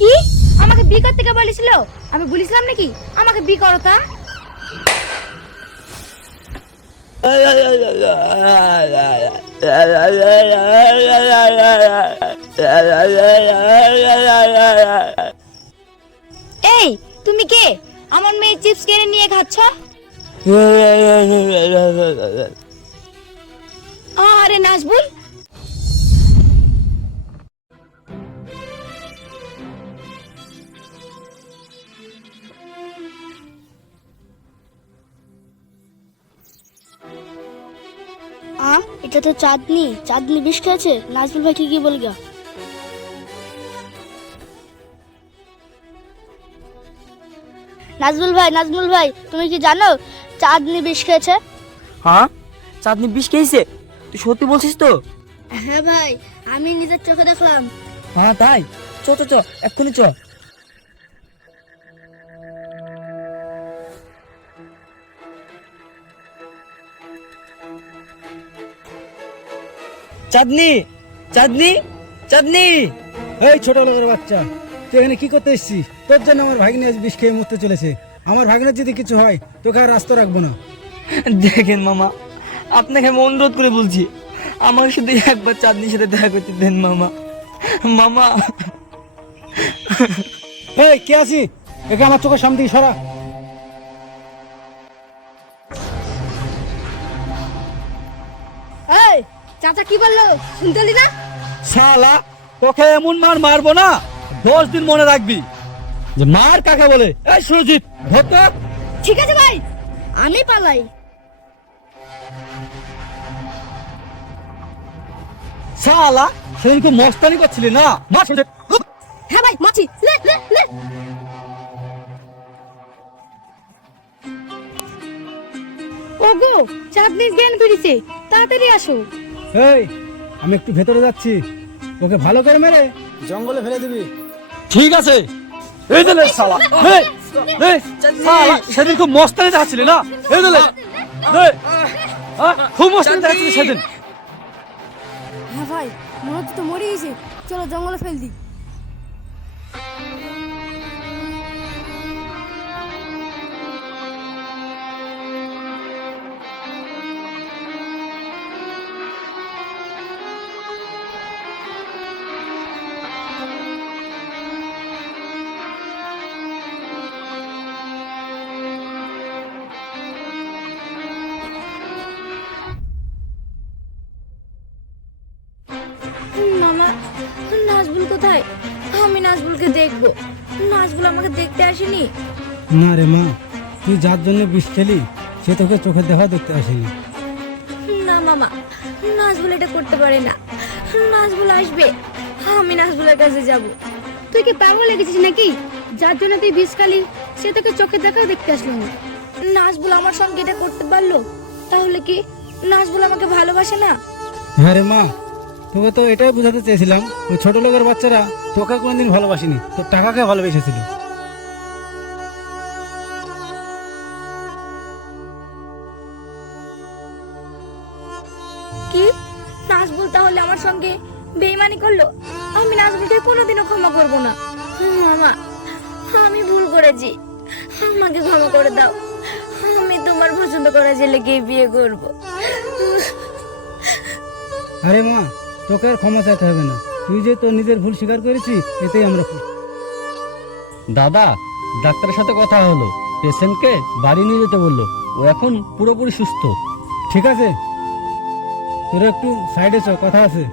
কি আমাকে বি করতে কে বলেছিল? আমি বলেছিলাম নাকি আমাকে বি করো তা? এই তুমি কে? আমার মেয়ে চিপস কিনে নিয়ে খাচ্ছ? আরে নাজবুল, এটা তো চাঁদনি। চাঁদনি বিষ খেয়েছে। নাজমুল ভাই কি বলগা? নাজমুল ভাই তুমি কি জানো চাঁদনি বিষ খেয়েছে? হ্যাঁ, চাঁদনি বিষ খেয়েছে? তুই সত্যি বলছিস তো? হ্যাঁ ভাই, আমি নিজের চোখে দেখলাম। হ্যাঁ তাই? চ চ চ, এক্ষুনি চ। চাঁদনি, চাঁদনি, চাঁদনি! এই ছোট লোকের বাচ্চা, তুই এখানে কি করতে এসেছিস? তোর জন্য আমার ভাগ্নে আজ বিষ খেয়ে মরতে চলেছে। আমার ভাগ্নের যদি কিছু হয় তোকে আর রাস্তা রাখবো না। দেখেন মামা, আপনাকে আমি অনুরোধ করে বলছি, আমার শুধু একবার চাঁদনির সাথে দেখা করতে দেন মামা। মামা, এই কে আছি? একে আমার চোখের সামনে থেকে সরা। এই চাচা কি বললো শুনতে পেলি না? শালা, তোকে এমন মার মারবো না, 10 দিন মনে রাখবি যে মার কাকে বলে। এই সুরজিৎ, ধর তো। ঠিক আছে ভাই, আমি পালাই। শালা, সেদিনকে মস্তানি করছিলি না? মার সুরজিৎ। হ্যাঁ ভাই মাছি, লে লে লে। ওগো, চাঁদনির জ্ঞান ফিরেছে, তাড়াতাড়ি আসো। এই, আমি একটু ভেতরে যাচ্ছি, ওকে ভালো করে মেরে জঙ্গলে ফেলে দিবি। ঠিক আছে। এই দিলে শালা, এই এই শালা, সেদিন খুব মস্তানি দেখাচ্ছিলি না? এই দিলে খুব মস্তানি দেখাচ্ছিলি সেদিন। হ্যাঁ ভাই, মনে হচ্ছে তো মরে গেছে, চলো জঙ্গলে ফেল দিই। মামা, নাজবুল কোথায়? আমি নাজবুলকে দেখবো। নাজবুল আমাকে দেখতে আসেনি। না রে মা, তুই যার জন্য বিষ খেলি সে তোকে চোখের দেখা দেখতে আসেনি। না মামা, নাজবুল এটা করতে পারে না। নাজবুল আসবে, আমি নাজবুলের কাছে যাব। তুই কি পাগল লেগেছিস নাকি? যার জন্য তুই বিষ খালি সে তোকে চোখে দেখা দেখতে আসলো না। নাজবুল আমার সঙ্গে এটা করতে পারলো, তাহলে কি নাজবুল আমাকে ভালোবাসে না? হ্যাঁ রে মা, তোকে তো এটাই বোঝাতে চেয়েছিলাম, ওই ছোট লোকের বাচ্চারা তোকে কোনোদিন ভালোবাসেনি, তোর টাকাকে ভালোবেসেছিল। কি নাজবুল তাহলে আমার সঙ্গে বেইমানি করলো? আমি নাজবুলকে কোনোদিনও ক্ষমা করব না। মামা, আমি ভুল করেছি, আমাকে ক্ষমা করে দাও। আমি তোমার পছন্দ করা ছেলেকে বিয়ে করব। আরে মা, তোকে আর ক্ষমা চাইতে হবে না, তুই যে তোর নিজের ভুল স্বীকার করেছিস এতেই আমরা খুশি। দাদা, ডাক্তারের সাথে কথা হলো, পেশেন্টকে বাড়ি নিয়ে যেতে বললো। ও এখন পুরোপুরি সুস্থ। ঠিক আছে, তোরা একটু সাইডে চ, কথা আছে।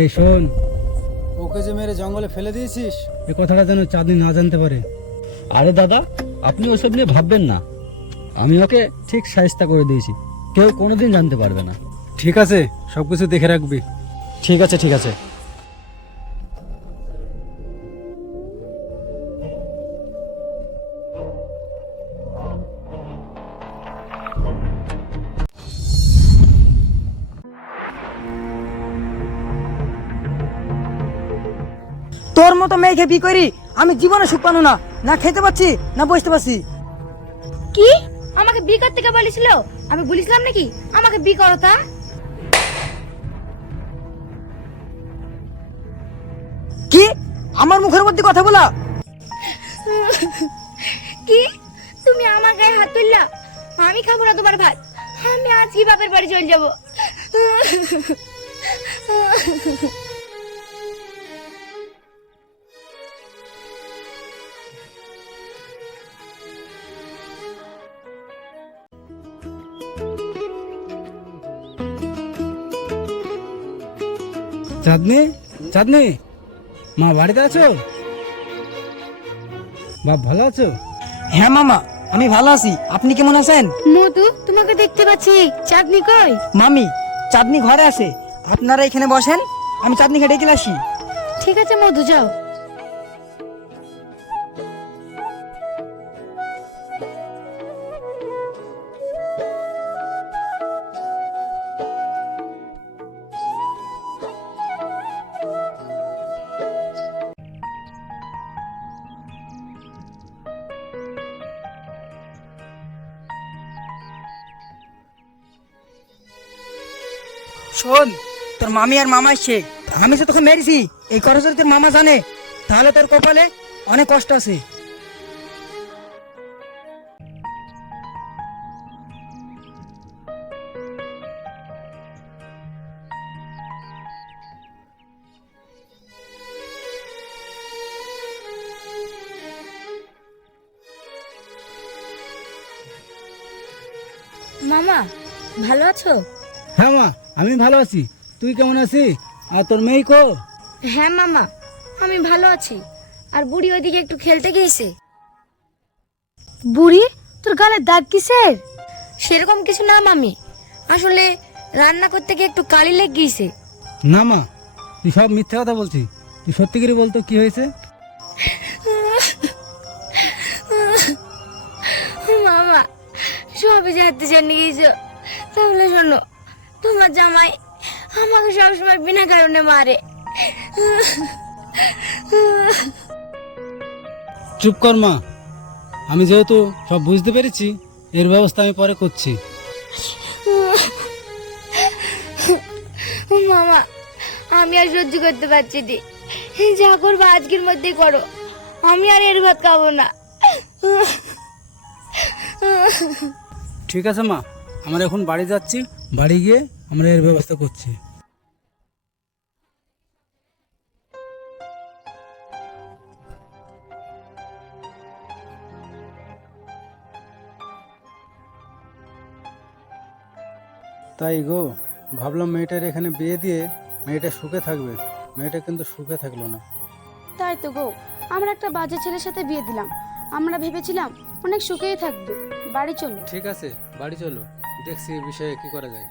এই শোন, ওকে যে মেরে জঙ্গলে ফেলে দিয়েছিস এ কথাটা যেন চাঁদনি না জানতে পারে। আরে দাদা, আপনি ওসব নিয়ে ভাববেন না, আমি ওকে ঠিক শায়েস্তা করে দিয়েছি, কেউ কোনোদিন জানতে পারবে না। ঠিক আছে, সবকিছু দেখে রাখবি। ঠিক আছে, ঠিক আছে। তোর মতো মেয়েকে বি করি আমি জীবনে সুখ পানো না, না খেতে পাচ্ছি না বসতে পারছি। কি আমাকে বি করতে কে বলেছিল? আমি বলেছিলাম নাকি আমাকে বি করো তা? আমার মুখের মধ্যে কথা বলা? কি তুমি আমার গায়ে হাত তুললা? আমি খাবো না তোমার ভাত, আমি আজকে বাপের বাড়ি চলে যাবো। চাঁদনি, চাঁদনি, মা বাড়িতে আছো? বাপ ভালো আছো? হ্যাঁ মামা, আমি ভালো আছি। আপনি কেমন আছেন? মধু, তোমাকে দেখতে পাচ্ছি, চাঁদনি কই? মামি, চাঁদনি ঘরে আছে, আপনারা এখানে বসেন, আমি চাঁদনিকে ডেকে আসি। ঠিক আছে মধু, যাও। শোন, তোর মামি আর মামা এসছে। আমি তো তোকে মেরেছি, এই কথা যদি তোর মামা জানে তাহলে তোর কপালে অনেক কষ্ট আছে। মামা, ভালো আছো? হ্যাঁ মা, আমি ভালো আছি। তুই কেমন আছিস? আর তোর মেয়ে কো? হ্যাঁ মামা, আমি ভালো আছি। আর বুড়ি ওইদিকে একটু খেলতে গিয়েছে। বুড়ি, তোর গালে দাগ কিসের? সেরকম কিছু না মামি, আসলে রান্না করতে গিয়ে একটু কালি লেগে গিয়েছে। না মা, তুই সব মিথ্যে কথা বলছিস। তুই সত্যি করে বলতো কি হয়েছে? মামা, সবে যাতে জানিয়ে গিয়েছো, তাহলে শোনো, তোমার জামাই আমাকে সবসময় বিনা কারণে মারে। চুপ কর মা, আমি যেহেতু সব বুঝতে পেরেছি, এর ব্যবস্থা আমি পরে করছি। মামা, আমি আর সহ্য করতে পারছি না, যা করবো আজকের মধ্যেই করো, আমি আর এর ভাত খাবো না। ঠিক আছে মা, আমরা এখন বাড়ি যাচ্ছি, বাড়ি গিয়ে আমরা এর ব্যবস্থা করছি। তাই গো, ভাবলাম মেয়েটার এখানে বিয়ে দিয়ে মেয়েটা সুখে থাকবে, মেয়েটা কিন্তু সুখে থাকলো না। তাই তো গো, আমরা একটা বাজে ছেলের সাথে বিয়ে দিলাম। আমরা ভেবেছিলাম অনেক সুখেই থাকবে। বাড়ি চলো। ঠিক আছে, বাড়ি চলো, দেখছি এই বিষয়ে কি করা যায়।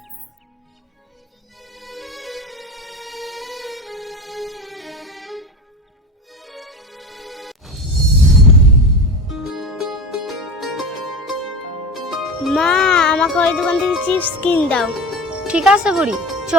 মা, আমাকে ওই দোকান থেকে চিপস কিন দাও। ঠিক আছে বুড়ি, চ।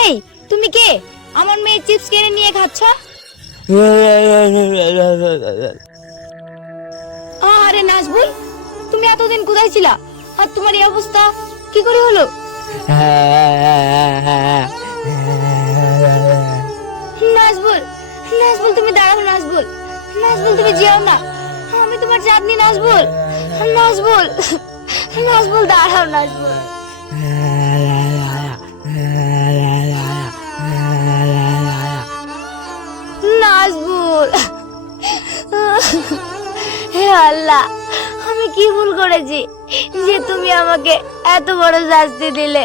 এই, তুমি কে? আমার মেয়ে চিপস কিনে নিয়ে খাচ্ছ? আরে নাজবুল, তুমি এতদিন কোথায় ছিলা? আর তোমার এই অবস্থা কি করে হলো? নাজবুল, নাজবুল তুমি দাঁড়াও। নাজবুল, নাজবুল তুমি যেও না, আমি তোমার চাঁদনি। নাজবুল, নাজবুল, নাজবুল দাঁড়াও। নাজবুল, ভুল। হে আল্লাহ, আমি কি ভুল করেছি যে তুমি আমাকে এত বড় শাস্তি দিলে?